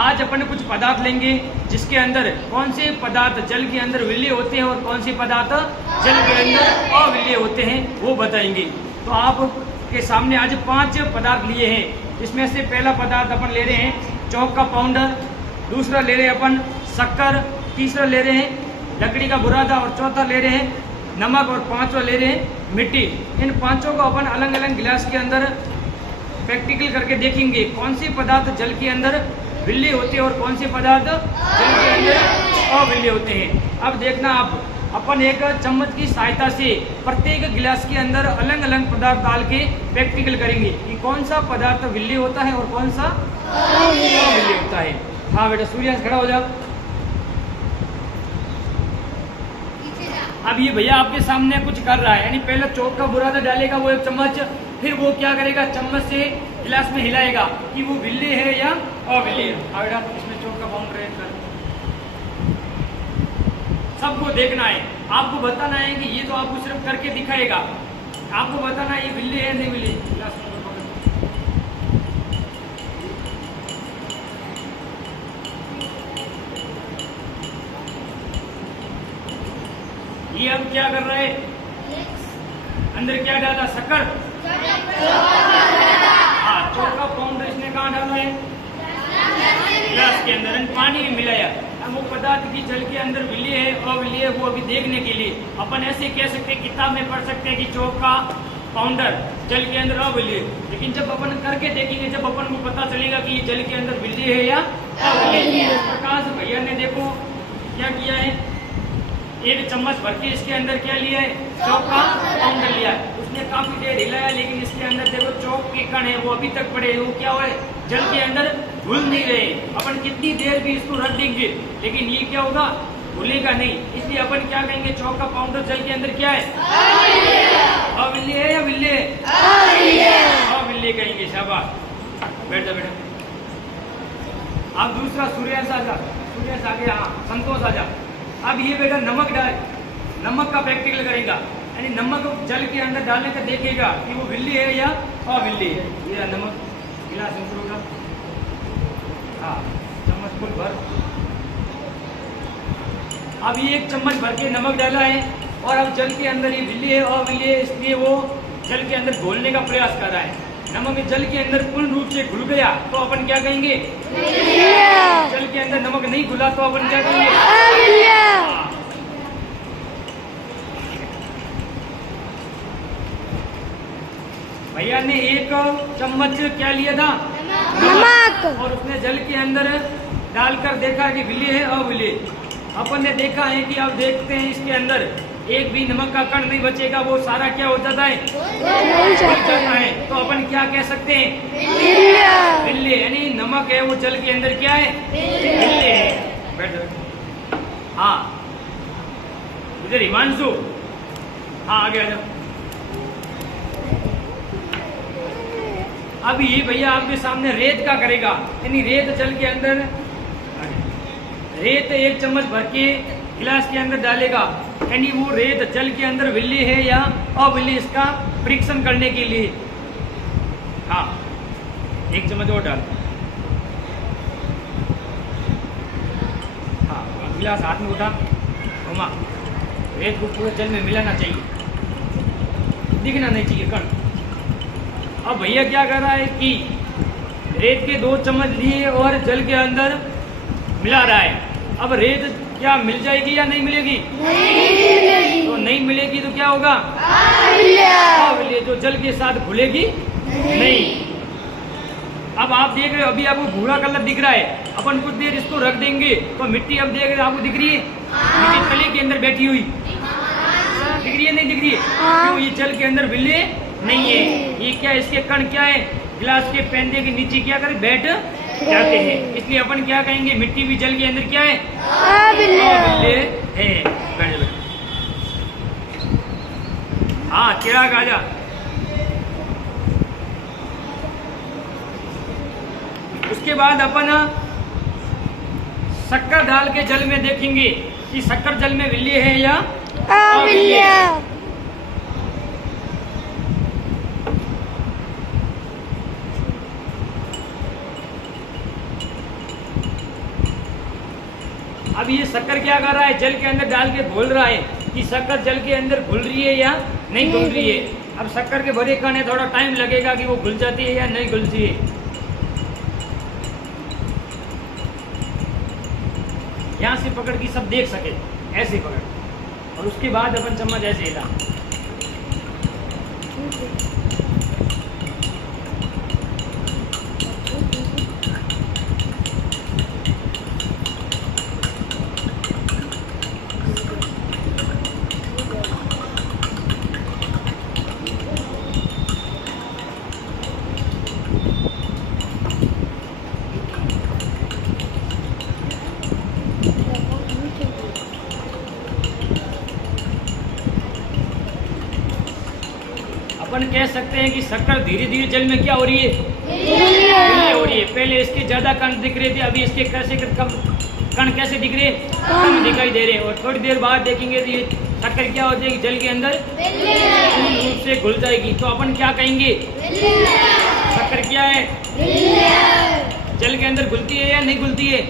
आज अपन कुछ पदार्थ लेंगे जिसके अंदर कौन से पदार्थ जल के अंदर विलीय होते हैं और कौन से पदार्थ जल के अंदर अविलीय होते हैं वो बताएंगे। तो आपके सामने आज 5 पदार्थ लिए हैं। इसमें से पहला पदार्थ अपन ले रहे हैं चौक का पाउडर, दूसरा ले रहे हैं अपन शक्कर, तीसरा ले रहे हैं लकड़ी का बुरादा और चौथा ले रहे हैं नमक और पांचवा ले रहे हैं मिट्टी। इन पांचों को अपन अलग अलग गिलास के अंदर प्रैक्टिकल करके देखेंगे कौन से पदार्थ जल के अंदर विलीय होते हैं और कौन से पदार्थ जल के अंदर अविलीय होते हैं। अब देखना आप अपन एक चम्मच की सहायता से प्रत्येक गिलास के अंदर अलग अलग पदार्थ डाल के प्रैक्टिकल करेंगे कि कौन सा पदार्थ विलीय होता है और कौन सा अविलीय होता है। हाँ बेटा सूर्यांश खड़ा हो जाओ। अब ये भैया आपके सामने कुछ कर रहा है, यानी पहले चौक का बुरादा डालेगा वो एक चम्मच, फिर वो क्या करेगा चम्मच से गिलास में हिलाएगा कि वो विलीय है या अविलीय। बेटा इसमें चौक का पाउडर ऐड कर, सबको देखना है, आपको बताना है कि ये तो आपको सिर्फ करके दिखाएगा, आपको बताना है ये विलीय है नहीं विलीय। गिलास में ये अब क्या कर रहा है, अंदर क्या डाला शक्कर, हाँ चौका पाउडर इसने कहाँ डाला है गिलास के अंदर, पानी में मिलाया। अब वो पदार्थ की जल के अंदर विलीय है अविलीय वो अभी देखने के लिए अपन ऐसे कह सकते हैं, किताब में पढ़ सकते हैं कि चौक का पाउडर जल के अंदर अविलीय, लेकिन जब अपन करके देखेंगे जब अपन को पता चलेगा कि ये जल के अंदर विलीय है या अविलीय। प्रकाश भैया ने देखो क्या किया है, एक चम्मच भर के इसके अंदर क्या लिया है चौक का पाउडर लिया है, उसने काफी देर हिलाया लेकिन इसके अंदर देखो चौक के कण है वो अभी तक पड़े, वो क्या हुआ है जल के अंदर घुल नहीं रहे। अपन कितनी देर भी इसको रख देंगे लेकिन ये क्या होगा घुलेगा नहीं, इसलिए अपन क्या कहेंगे चौक का पाउडर जल के अंदर क्या है अविलीय है या विलीय, अविलीय कहेंगे। शाबाश बैठ जा बेटा। अब दूसरा सूर्यांश आजा, सूर्यांश आ गया, हाँ संतोष आजा। अब ये बेटा नमक डाल, नमक का प्रैक्टिकल करेगा, यानी नमक जल के अंदर डालने का देखेगा कि वो विलीय है या अविलीय है। ये नमक गिलास में होगा, हाँ चम्मच फुल भर। अब ये एक चम्मच भर के नमक डाला है और अब जल के अंदर ये विलीय है अविलीय, इसलिए वो जल के अंदर घोलने का प्रयास कर रहा है। नमक जल के अंदर पूर्ण रूप से घुल गया तो अपन क्या कहेंगे जल के अंदर नमक नहीं घुला तो अपन क्या कहेंगे। भैया ने एक चम्मच क्या लिया था नमक, और उसने जल के अंदर डालकर देखा कि विलीय है अविलीय। अपन ने देखा है कि अब देखते हैं इसके अंदर एक भी नमक का कण नहीं बचेगा, वो सारा क्या हो जाता है जाता है। तो अपन क्या कह सकते हैं विलीय, यानी नमक है वो जल के अंदर क्या है विलीय है। बैठ जाओ। हाँ इधर हिमांशु, हाँ आगे आ जाओ। अब ये भैया आपके सामने रेत का करेगा, यानी रेत जल के अंदर, रेत एक चम्मच भर के गिलास के अंदर डालेगा, यानी वो रेत जल के अंदर विलीय है या अविलीय इसका परीक्षण करने के लिए। हाँ एक चम्मच और डाल, हाँ गिलास हाथ में उठा घुमा, रेत को पूरे जल में मिलाना चाहिए, दिखना नहीं चाहिए कण। अब भैया क्या कर रहा है कि रेत के 2 चम्मच लिए और जल के अंदर मिला रहा है। अब रेत क्या मिल जाएगी या नहीं मिलेगी, तो नहीं मिलेगी तो क्या होगा अविलीय, जो जल के साथ घुलेगी नहीं। अब आप देख रहे हो अभी आपको भूरा कलर दिख रहा है, अपन कुछ देर इसको रख देंगे तो मिट्टी अब देख रहे हो आपको दिख रही है, मिट्टी तले के अंदर बैठी हुई दिख रही है नहीं दिख रही है, क्यों ये जल के अंदर विलीय नहीं है। ये क्या इसके कण क्या है गिलास के पेंदे के नीचे क्या करे बैठ जाते हैं, इसलिए अपन क्या कहेंगे मिट्टी भी जल के अंदर क्या है अविलीय है। बैठ जाओ। हाँ चिराग आजा। उसके बाद अपन शक्कर डाल के जल में देखेंगे कि शक्कर जल में विलीय है या अविलीय। अब ये शक्कर क्या कर रहा है, जल के अंदर डाल के घोल रहा है कि शक्कर जल के अंदर घुल रही है या नहीं घुल रही है। अब शक्कर के भरे कण है, थोड़ा टाइम लगेगा कि वो घुल जाती है या नहीं घुलती है। यहाँ से पकड़ के सब देख सके, ऐसे पकड़, और उसके बाद अपन चम्मच ऐसे हिला। अपन कह सकते हैं कि शक्कर धीरे धीरे जल में क्या हो रही है, विलीय हो रही है। पहले इसके ज्यादा कण दिख रहे थे, अभी इसके कैसे कम कण कैसे दिख रहे, कम दिखाई दे रहे हैं। और थोड़ी देर बाद देखेंगे तो ये शक्कर क्या हो जाएगी, जल के अंदर पूर्ण रूप से घुल जाएगी। तो अपन क्या कहेंगे, शक्कर क्या है, जल के अंदर घुलती है या नहीं घुलती है?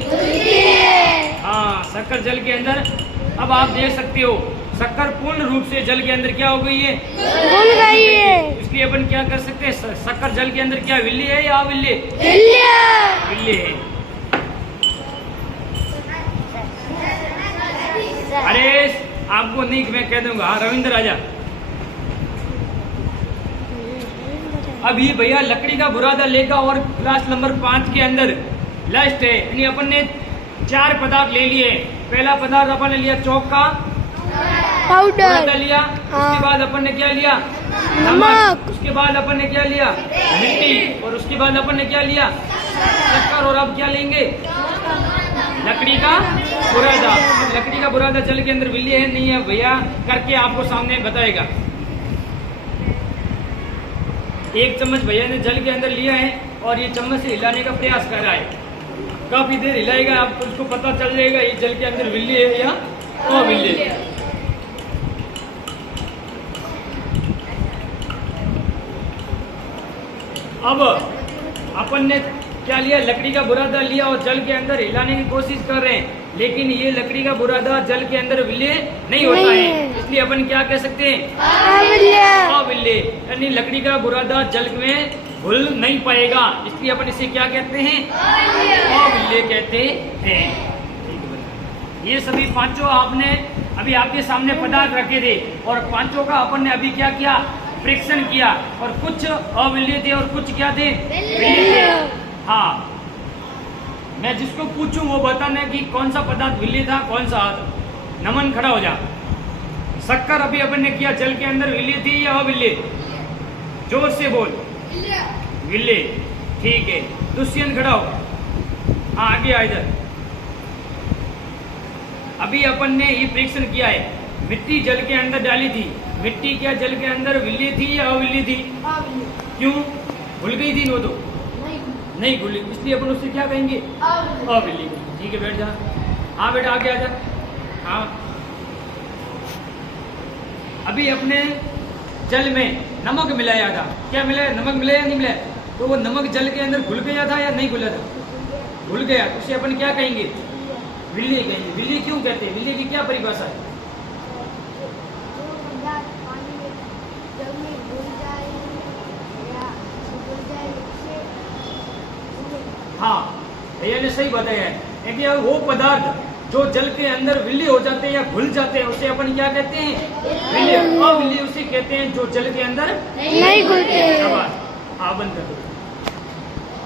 हाँ, शक्कर जल के अंदर। अब आप देख सकते हो शक्कर पूर्ण रूप से जल के अंदर क्या हो गई है, घुल गई है। इसलिए अपन क्या कर सकते हैं, शक्कर जल के अंदर क्या विल्ली है या अविल्य? विल्य है। अरे आपको नहीं, मैं कह दूंगा। हाँ रविंद्र राजा, अब ये भैया लकड़ी का बुरादा लेगा और क्लास नंबर 5 के अंदर लास्ट है, यानी अपन ने 4 पदार्थ ले लिए। पहला पदार्थ अपन ने लिया चौक का पाउडर लिया, उसके बाद अपन ने क्या लिया, नमक, उसके बाद अपन ने क्या लिया, मिट्टी, और उसके बाद अपन ने क्या लिया, शक्कर। और अब क्या लेंगे, लकड़ी का बुरादा। लकड़ी का बुरादा जल के अंदर विल्य है नहीं है, भैया करके आपको सामने बताएगा। 1 चम्मच भैया ने जल के अंदर लिया है और ये चम्मच से हिलाने का प्रयास कर रहा है। काफी देर हिलाएगा, आपको उसको पता चल जाएगा ये जल के अंदर विल्य है या अविल्य है। अब अपन ने क्या लिया, लकड़ी का बुरादा लिया और जल के अंदर हिलाने की कोशिश कर रहे हैं, लेकिन ये लकड़ी का बुरादा जल के अंदर विल्य नहीं होता है। इसलिए अपन क्या कह सकते हैं, अविल्य, यानी लकड़ी का बुरादा जल में घुल नहीं पाएगा, इसलिए अपन इसे क्या कहते हैं, अविल्य कहते हैं। ये सभी पांचों आपने अभी आपके सामने पदार्थ रखे थे और पांचों का अपन ने अभी क्या किया, परीक्षण किया, और कुछ अविल्य थे और कुछ क्या थे, विल्य थे। हाँ, मैं जिसको पूछूं वो बताने कि कौन सा पदार्थ विल्य था, कौन सा। नमन खड़ा हो जा। शक्कर अभी अपन ने किया जल के अंदर विल्य थी या अविल्य, जोर से बोल। विल्य, ठीक है। दुष्यंत खड़ा हो, हाँ आगे आ इधर। अभी अपन ने ये परीक्षण किया है, मिट्टी जल के अंदर डाली थी, मिट्टी क्या जल के अंदर विल्य थी या अविल्य थी? क्यों, घुल गई थी वो तो नहीं घुली, इसलिए अपन उससे क्या कहेंगे, अविल्य। ठीक है, बैठ जा। हाँ बेटा आगे आ जा। हाँ, अभी अपने जल में नमक मिलाया था, क्या मिलाया, नमक मिलाया नहीं मिलाया? तो वो नमक जल के अंदर घुल गया था या नहीं घुला था? घुल गया, तो उसे अपन क्या कहेंगे, विल्य कहेंगे। विल्य क्यों कहते हैं, विल्य की क्या परिभाषा है? हाँ, भैया ने सही बताया है कि वो पदार्थ जो जल के अंदर विल्य हो जाते हैं या घुल जाते हैं उसे अपन क्या कहते हैं, विल्य। अविल्य उसे कहते हैं जो जल के अंदर नहीं घुलते। हाँ, बंद कर दो।